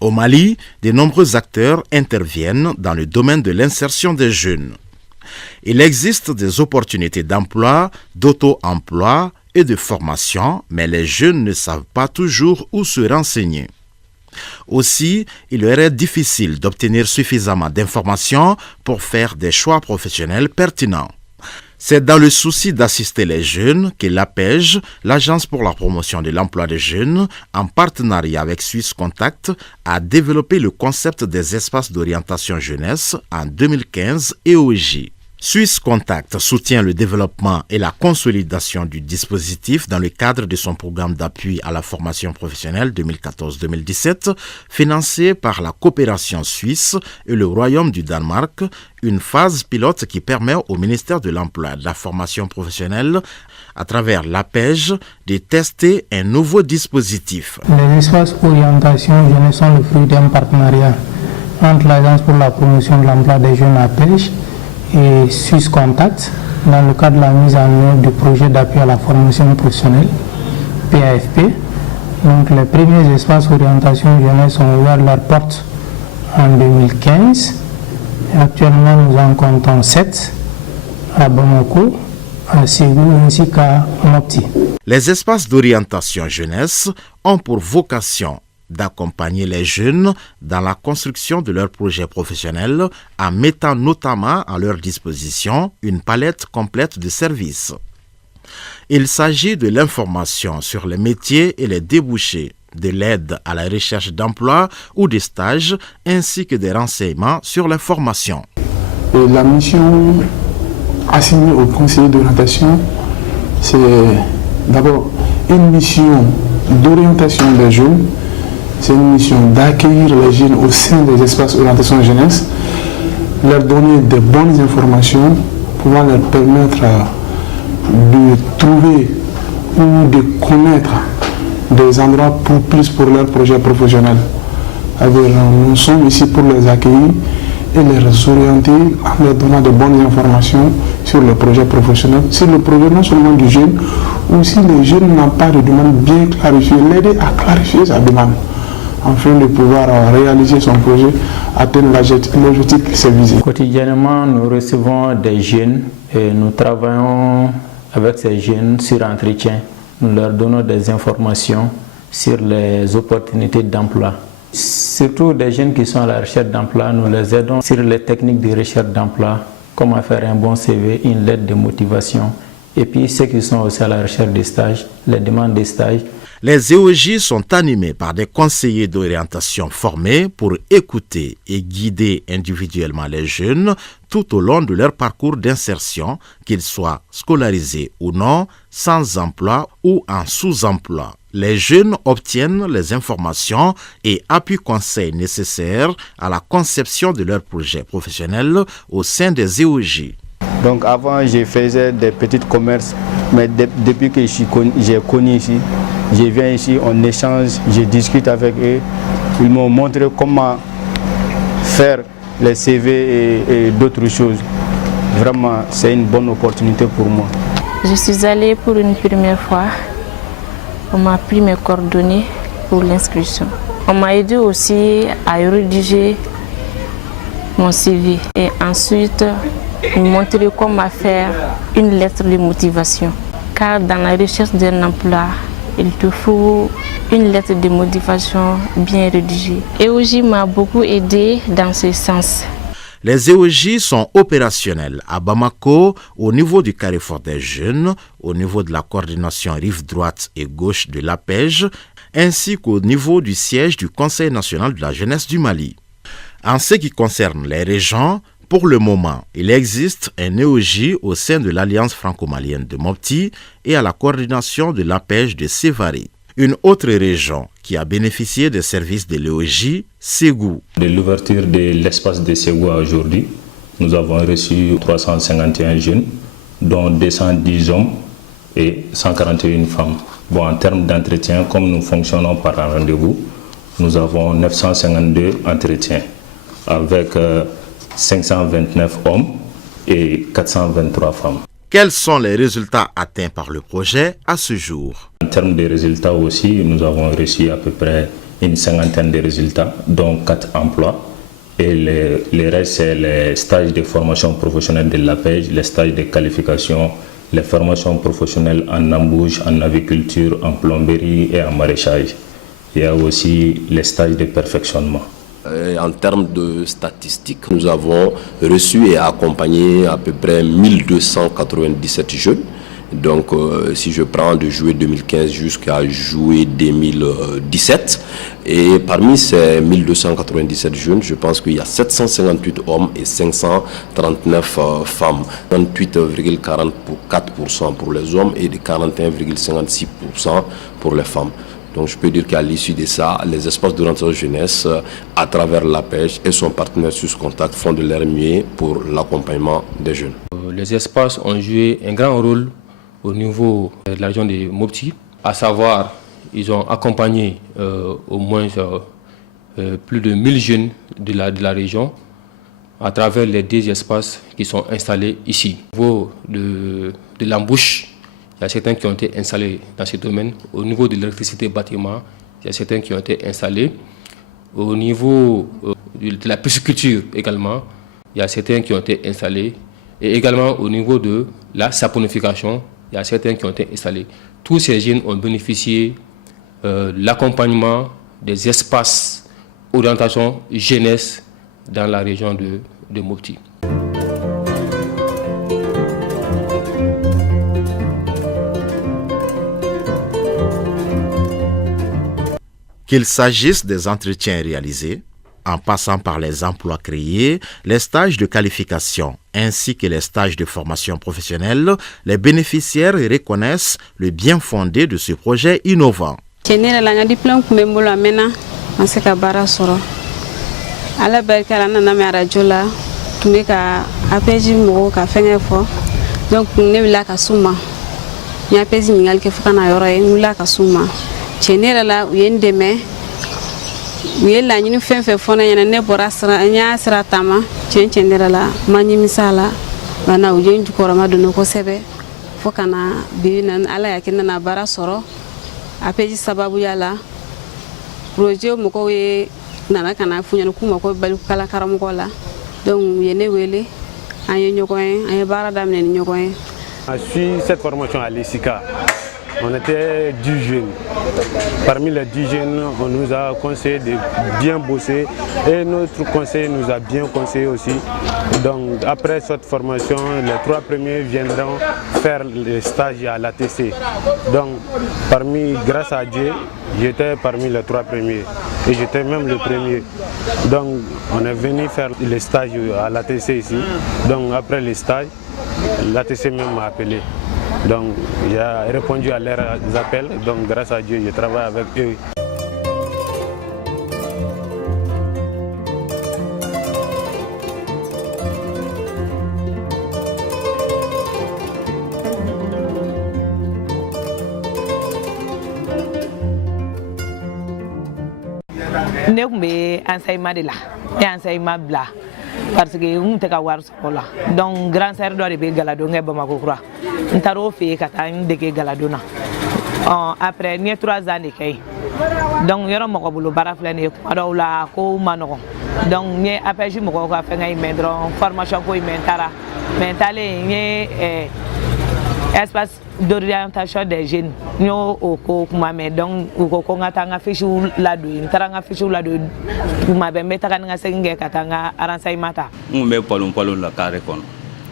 Au Mali, de nombreux acteurs interviennent dans le domaine de l'insertion des jeunes. Il existe des opportunités d'emploi, d'auto-emploi et de formation, mais les jeunes ne savent pas toujours où se renseigner. Aussi, il leur est difficile d'obtenir suffisamment d'informations pour faire des choix professionnels pertinents. C'est dans le souci d'assister les jeunes que l'APEJ, l'Agence pour la promotion de l'emploi des jeunes, en partenariat avec Suisse Contact, a développé le concept des espaces d'orientation jeunesse en 2015 et OJ. Suisse Contact soutient le développement et la consolidation du dispositif dans le cadre de son programme d'appui à la formation professionnelle 2014-2017, financé par la coopération suisse et le Royaume du Danemark, une phase pilote qui permet au ministère de l'Emploi et de la formation professionnelle, à travers l'APEJ, de tester un nouveau dispositif. Les espaces d'orientation jeunesse sont le fruit d'un partenariat entre l'Agence pour la promotion de l'emploi des jeunes APEJ et Suisse Contact dans le cadre de la mise en œuvre du projet d'appui à la formation professionnelle, PAFP. Donc les premiers espaces d'orientation jeunesse ont ouvert leurs portes en 2015. Et actuellement, nous en comptons 7 à Bamako, à Ségou ainsi qu'à Mopti. Les espaces d'orientation jeunesse ont pour vocation d'accompagner les jeunes dans la construction de leurs projets professionnels en mettant notamment à leur disposition une palette complète de services. Il s'agit de l'information sur les métiers et les débouchés, de l'aide à la recherche d'emploi ou de stages, ainsi que des renseignements sur les formations. Et la mission assignée au conseiller d'orientation, c'est d'abord une mission d'orientation des jeunes. C'est une mission d'accueillir les jeunes au sein des espaces d'orientation jeunesse, leur donner de bonnes informations, pouvoir leur permettre de trouver ou de connaître des endroits plus pour leur projet professionnel. Nous sommes ici pour les accueillir et les orienter en leur donnant de bonnes informations sur le projet professionnel, sur le projet non seulement du jeune, ou si le jeune n'a pas de demande bien clarifiée, l'aider à clarifier sa demande, afin de pouvoir réaliser son projet, atteindre l'objectif qui s'est visé. Quotidiennement, nous recevons des jeunes et nous travaillons avec ces jeunes sur entretien. Nous leur donnons des informations sur les opportunités d'emploi. Surtout des jeunes qui sont à la recherche d'emploi, nous les aidons sur les techniques de recherche d'emploi, comment faire un bon CV, une lettre de motivation. Et puis ceux qui sont aussi à la recherche de stages, les demandes de stages. Les EOJ sont animés par des conseillers d'orientation formés pour écouter et guider individuellement les jeunes tout au long de leur parcours d'insertion, qu'ils soient scolarisés ou non, sans emploi ou en sous-emploi. Les jeunes obtiennent les informations et appuis conseils nécessaires à la conception de leur projet professionnel au sein des EOJ. Donc avant, je faisais des petits commerces, mais depuis que j'ai connu ici, je viens ici, on échange, je discute avec eux. Ils m'ont montré comment faire les CV et d'autres choses. Vraiment, c'est une bonne opportunité pour moi. Je suis allée pour une première fois. On m'a pris mes coordonnées pour l'inscription. On m'a aidé aussi à rédiger mon CV et ensuite me montrer comment faire une lettre de motivation. Car dans la recherche d'un emploi, il te faut une lettre de motivation bien rédigée. EOJ m'a beaucoup aidé dans ce sens. Les EOJ sont opérationnels à Bamako, au niveau du Carrefour des Jeunes, au niveau de la coordination rive droite et gauche de l'APEJ, ainsi qu'au niveau du siège du Conseil national de la jeunesse du Mali. En ce qui concerne les régions, pour le moment, il existe un EOJ au sein de l'Alliance franco-malienne de Mopti et à la coordination de l'APEJ de Sévaré. Une autre région qui a bénéficié des services de l'EOJ, Ségou. De l'ouverture de l'espace de Ségou aujourd'hui, nous avons reçu 351 jeunes, dont 210 hommes et 141 femmes. En termes d'entretien, comme nous fonctionnons par un rendez-vous, nous avons 952 entretiens avec 529 hommes et 423 femmes. Quels sont les résultats atteints par le projet à ce jour? En termes de résultats aussi, nous avons reçu à peu près une cinquantaine de résultats, dont 4 emplois. Et les restes, c'est les stages de formation professionnelle de l'APEJ, les stages de qualification, les formations professionnelles en embauche, en aviculture, en plomberie et en maraîchage. Il y a aussi les stages de perfectionnement. En termes de statistiques, nous avons reçu et accompagné à peu près 1297 jeunes. Donc, si je prends de juillet 2015 jusqu'à juillet 2017, et parmi ces 1297 jeunes, je pense qu'il y a 758 hommes et 539 femmes, 28,44% pour les hommes et de 41,56% pour les femmes. Donc je peux dire qu'à l'issue de ça, les espaces d'orientation jeunesse, à travers l'APEJ et son partenaire SUSContact, font de leur mieux pour l'accompagnement des jeunes. Les espaces ont joué un grand rôle au niveau de la région de Mopti, à savoir, ils ont accompagné au moins plus de 1000 jeunes de la région à travers les 10 espaces qui sont installés ici. Au niveau de l'embauche, il y a certains qui ont été installés dans ce domaine. Au niveau de l'électricité bâtiment, il y a certains qui ont été installés. Au niveau de la pisciculture également, il y a certains qui ont été installés. Et également au niveau de la saponification, il y a certains qui ont été installés. Tous ces jeunes ont bénéficié de l'accompagnement des espaces orientation jeunesse dans la région de Mopti. Qu'il s'agisse des entretiens réalisés, en passant par les emplois créés, les stages de qualification ainsi que les stages de formation professionnelle, les bénéficiaires reconnaissent le bien fondé de ce projet innovant. u ye laɲini fɛn fɛn fɔ ne ɲɛna ne bɔra sira n y'a sira taama cɛn yɛrɛ la ma ɲimisa la bana u ye n jukɔrɔma donni kosɛbɛ fo ka na bi ala y'a kɛ n nana baara sɔrɔ APEJ sababuya la projet mɔgɔw ye nana ka na fɔ ɲɛna k'u mako bɛ balikukala karamɔgɔ la donc u ye ne wele an ye ɲɔgɔn ye an ye baara daminɛ ni ɲɔgɔn ye. On suit cette formation à l'ESICA. On était 10 jeunes. Parmi les 10 jeunes, on nous a conseillé de bien bosser et notre conseil nous a bien conseillé aussi. Donc après cette formation, les 3 premiers viendront faire les stages à l'ATC. Donc grâce à Dieu, j'étais parmi les 3 premiers et j'étais même le premier. Donc on est venu faire les stages à l'ATC ici. Donc après les stages, l'ATC même m'a appelé. Donc j'ai répondu à leurs appels, donc grâce à Dieu je travaille avec eux. Ne kun bɛ enseignement de la ne enseignement bila parce que n tɛ ka wari sɔrɔ la donc grand sœur dɔ de bɛ Galadon kɛ Bamakɔ kura n taara o fɛ yen ka taa n dege Galadon na après n ye 3 ans de kɛ yen donc yɔrɔ mɔgɔ bolo baara filɛ nin ye kuma dɔw la ko ma nɔgɔn donc n ye APEJ mɔgɔw ka fɛngɛ in mɛn dɔrɔn formation ko in mɛn n taara mais n taalen n ye espace d'orientation des jeunes n y'o ko kuma mɛn donc u ko ko n ka taa n ka fichiw ladon yen n taara n ka fichiw ladon kuma bɛɛ n bɛ taga ni n ka segin kɛ ka taa n ka renseignement ta. n kun bɛ palon la carré kɔnɔ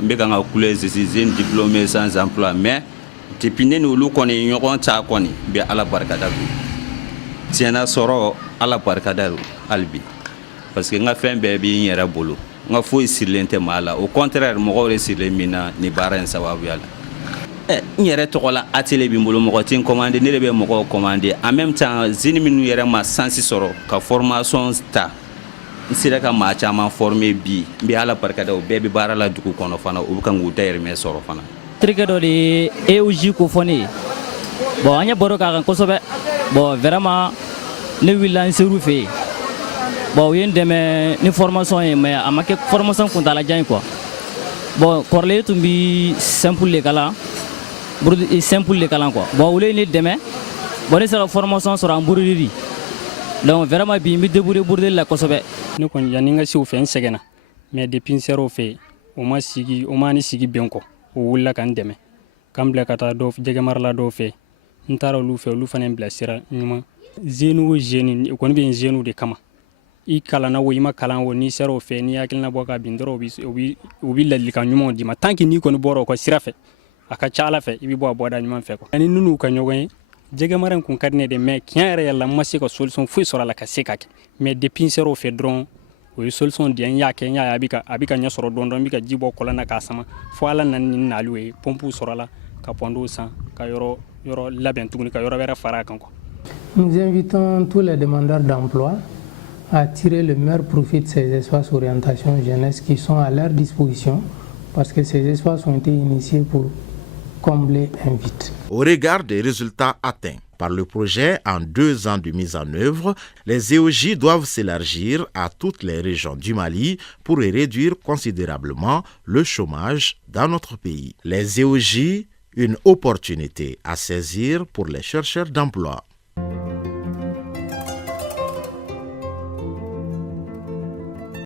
n bɛ ka n ka couleur jeune diplômé sans emploi mais depuis ne ni olu kɔni ɲɔgɔn ta kɔni n bɛ ala barikada bi tiɲɛna sɔrɔ ala barikada don hali bi parce que n ka fɛn bɛɛ bɛ n yɛrɛ bolo n ka foyi sirilen tɛ maa la au contraire mɔgɔw de sirilen min na ni baara in sababuya la. n yɛrɛ tɔgɔ la atelier bi n bolo mɔgɔ tɛ n commandé ne de bɛ mɔgɔw commandé en même temps zine minnu yɛrɛ ma sansi sɔrɔ ka formation ta n sera ka maa caman former bi n bɛ ala barikada o bɛɛ bɛ baara la dugu kɔnɔ fana u bɛ kan k'u dayirimɛ sɔrɔ fana. terikɛ dɔ de ye EOJ ko fɔ ne ye bon an ye baro k'a kan kosɛbɛ bon vraiment ne wulila n ser'u fɛ yen bon u ye n dɛmɛ ni formation ye mais a ma kɛ formation kuntalajan ye quoi bon kɔrɔlen tun bɛ simple de kalan simple le kalan quoi bon olu ye ne dɛmɛ bon ne sera formation sɔrɔ en broderi Donc vraiment bi mi débrouiller burde la kosobe. Ne kon yani nga si o fe nsegena mais depuis zéro fe o ma ni sigi benko o wulla kan deme kambla kata do jege marla do fe ntara lu fe lu fanen bla sira nyuma zenu o jeni ko be zenu de kama I kala na wo ima kala wo ni sero fe ni yakil na boka bindoro obi lalli kan nyuma di ma tanki ni ko ni boro ko sira fe aka chala fe ibi bo boda nyuma fe ko ani nunu ka nyogon jege maran kun kadne de me kian yalla masi ko solution fu sora la ka sekake mais depuis sero fe dron o solution di en yake nya abika nya soro don bika jibo ko na ka sama fo ala nan ni naluwe pompu sora la ka pondo san ka yoro laben tuguni ka yoro vera fara kan ko. Nous invitons tous les demandeurs d'emploi à tirer le meilleur profit de ces espaces orientation jeunesse qui sont à leur disposition parce que ces espaces ont été initiés pour combler un vide. Au regard des résultats atteints par le projet en 2 ans de mise en œuvre, les EOJ doivent s'élargir à toutes les régions du Mali pour réduire considérablement le chômage dans notre pays. Les EOJ, une opportunité à saisir pour les chercheurs d'emploi.